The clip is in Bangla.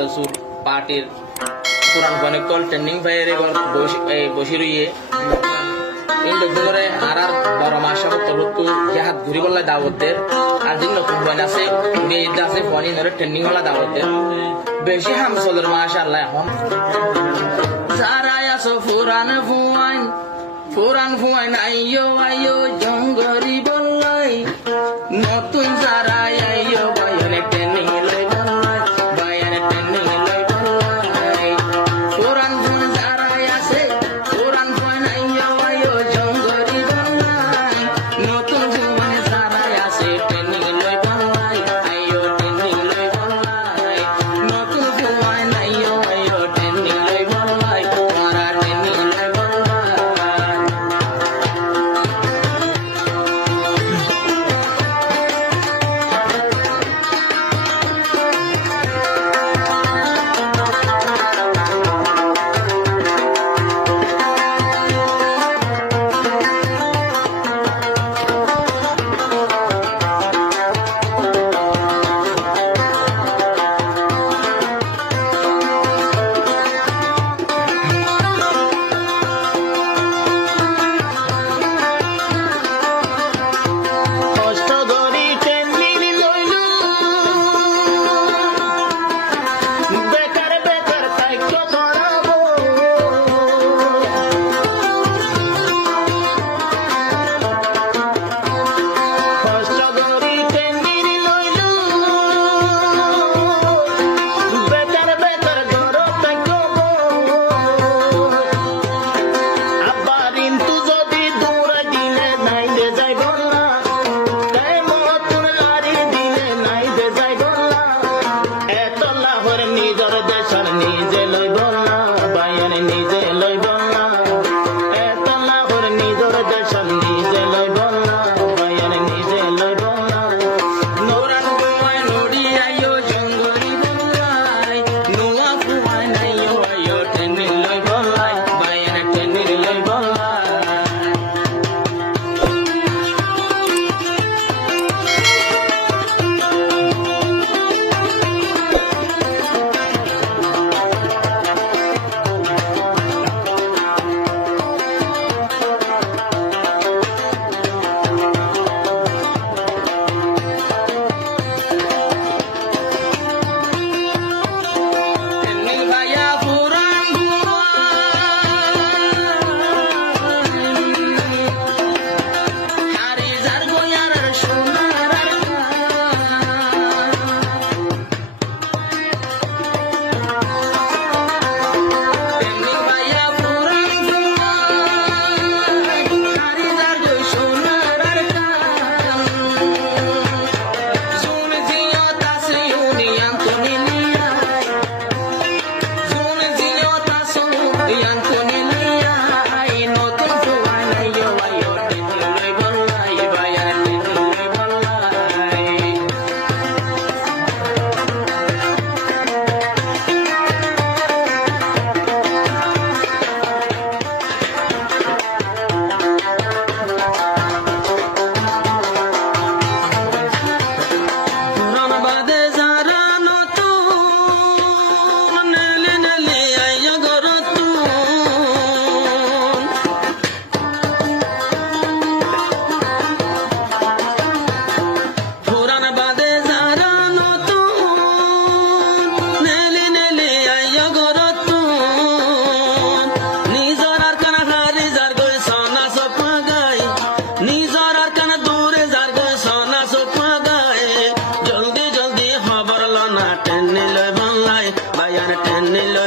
রসুল পার্টির পুরান কনেক্টল ট্রেনিং ভাইয়ের বসে রইয়ে ইন্দ্রে আর বড় মাসে হাত ঘুরি বললে দাওয়াতদের আর দিন নতুন বইন আছে আছে ফোন ইন্দ্রে ট্রেনিং বলা দাওয়াতদের বেশি হামসলের মাশাআল্লাহ এখন যারা আছো পুরান ফুয়াইন আইয়ো আইয়ো জঙ্গরি বললাই নতুন যারা আইয়ো বাইরে ট্রেনিং লই বললাই বাইরে ট্রেনিং লই বললাই পুরান ফুয়াইন যারা আছে পুরান ফুয়াইন আইয়ো আইয়ো জঙ্গরি বললাই নতুন ফুয়াইন যারা আছে ট্রেনিং লই বললাই আইয়ো ট্রেনিং লই বললাই নতুন ফুয়াইন আইয়ো আইয়ো ট্রেনিং লই বললাই তারা ট্রেনিং লই বললাই Nilo